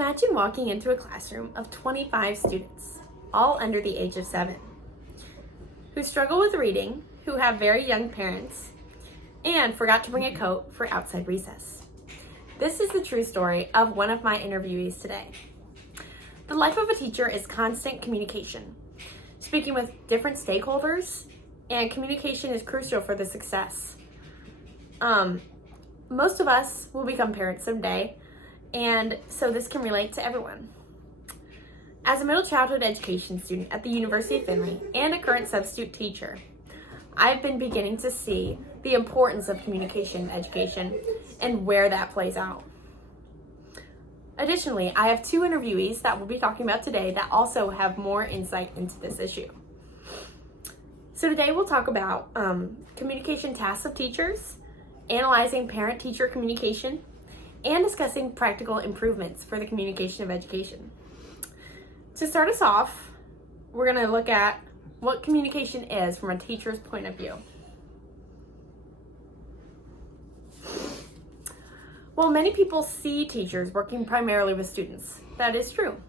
Imagine walking into a classroom of 25 students, all under the age of 7, who struggle with reading, who have very young parents, and forgot to bring a coat for outside recess. This is the true story of one of my interviewees today. The life of a teacher is constant communication, speaking with different stakeholders, and communication is crucial for the success. Most of us will become parents someday, and so this can relate to everyone. As a middle childhood education student at the University of Findlay and a current substitute teacher, I've been beginning to see the importance of communication in education and where that plays out. Additionally, I have 2 interviewees that we'll be talking about today that also have more insight into this issue. So today we'll talk about communication tasks of teachers, analyzing parent-teacher communication, and discussing practical improvements for the communication of education. To start us off, we're going to look at what communication is from a teacher's point of view. Well, many people see teachers working primarily with students. That is true.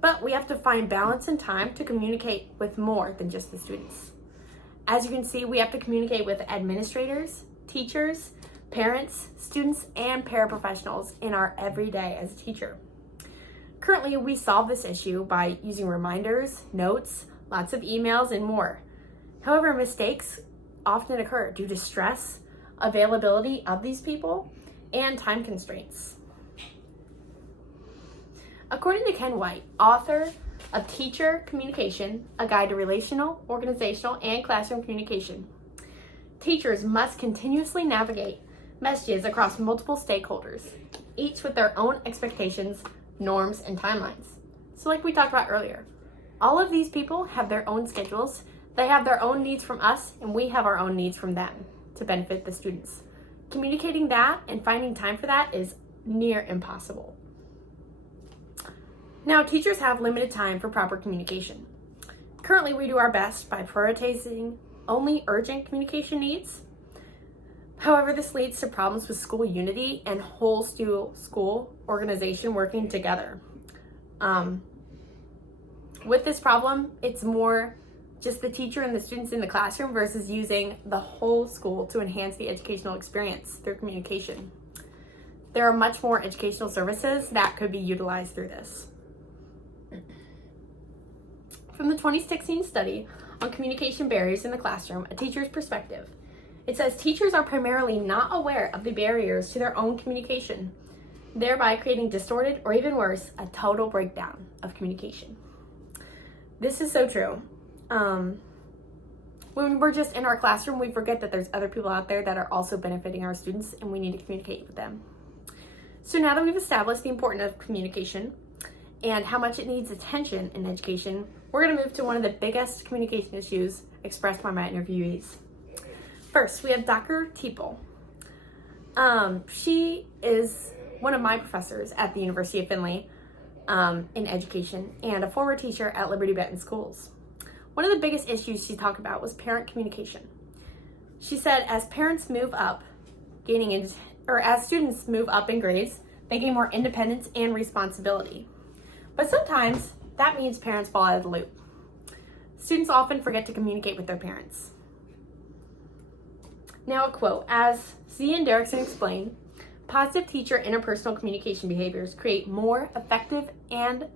But we have to find balance and time to communicate with more than just the students. As you can see, we have to communicate with administrators, teachers, parents, students, and paraprofessionals in our everyday as a teacher. Currently, we solve this issue by using reminders, notes, lots of emails, and more. However, mistakes often occur due to stress, availability of these people, and time constraints. According to Ken White, author of Teacher Communication, A Guide to Relational, Organizational, and Classroom Communication, teachers must continuously navigate messages across multiple stakeholders, each with their own expectations, norms, and timelines. So like we talked about earlier, all of these people have their own schedules, they have their own needs from us, and we have our own needs from them to benefit the students. Communicating that and finding time for that is near impossible. Now, teachers have limited time for proper communication. Currently, we do our best by prioritizing only urgent communication needs. However, this leads to problems with school unity and whole school organization working together. With this problem, it's more just the teacher and the students in the classroom versus using the whole school to enhance the educational experience through communication. There are much more educational services that could be utilized through this. From the 2016 study on communication barriers in the classroom, A Teacher's Perspective, it says teachers are primarily not aware of the barriers to their own communication, thereby creating distorted, or even worse, a total breakdown of communication. This is so true. When we're just in our classroom, we forget that there's other people out there that are also benefiting our students, and we need to communicate with them. So now that we've established the importance of communication and how much it needs attention in education, we're going to move to one of the biggest communication issues expressed by my interviewees. First, we have Dr. Teeple. She is one of my professors at the University of Findlay in education and a former teacher at Liberty Benton Schools. One of the biggest issues she talked about was parent communication. She said as parents move up, as students move up in grades, they gain more independence and responsibility. But sometimes that means parents fall out of the loop. Students often forget to communicate with their parents. Now a quote, as Zian Derrickson explained, positive teacher interpersonal communication behaviors create more effective and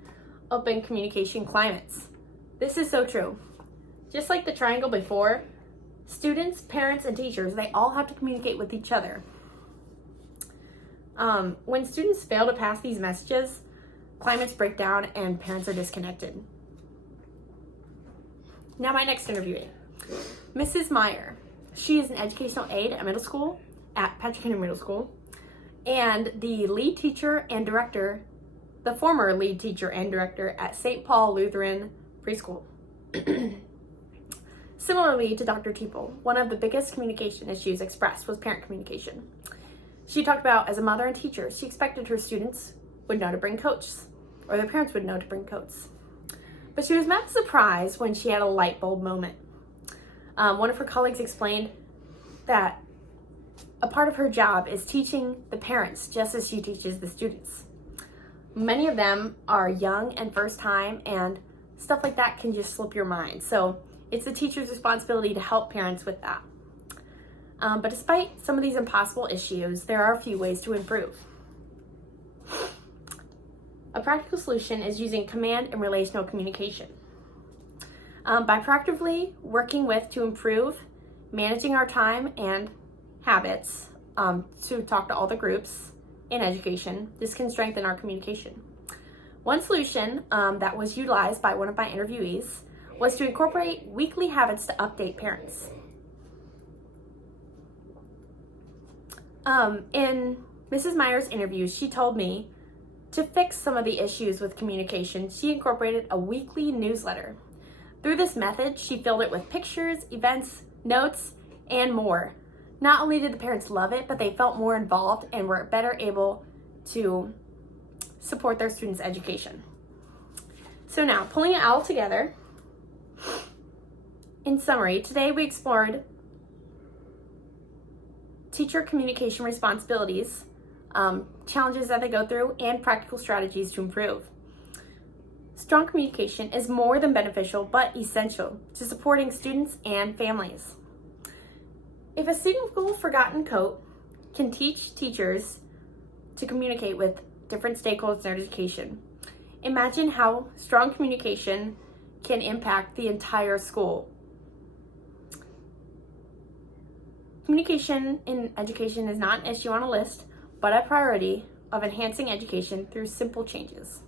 open communication climates. This is so true. Just like the triangle before, students, parents, and teachers, they all have to communicate with each other. When students fail to pass these messages, climates break down and parents are disconnected. Now my next interviewee, Mrs. Meyer. She is an educational aide at middle school, at Patrick Henry Middle School, and the lead teacher and director, the former lead teacher and director at St. Paul Lutheran Preschool. Similarly to Dr. Teeple, one of the biggest communication issues expressed was parent communication. She talked about as a mother and teacher, she expected her students would know to bring coats, or their parents would know to bring coats. But she was met with surprise when she had a light bulb moment. One of her colleagues explained that a part of her job is teaching the parents just as she teaches the students. Many of them are young and first time, and stuff like that can just slip your mind. So it's the teacher's responsibility to help parents with that. But despite some of these impossible issues, there are a few ways to improve. A practical solution is using command and relational communication. By proactively working with to improve managing our time and habits to talk to all the groups in education, this can strengthen our communication. One solution that was utilized by one of my interviewees was to incorporate weekly habits to update parents. In Mrs. Meyer's interview, she told me to fix some of the issues with communication, she incorporated a weekly newsletter. Through this method, she filled it with pictures, events, notes, and more. Not only did the parents love it, but they felt more involved and were better able to support their students' education. So now, pulling it all together, in summary, today we explored teacher communication responsibilities, challenges that they go through, and practical strategies to improve. Strong communication is more than beneficial, but essential to supporting students and families. If a student with a forgotten coat can teach teachers to communicate with different stakeholders in education, imagine how strong communication can impact the entire school. Communication in education is not an issue on a list, but a priority of enhancing education through simple changes.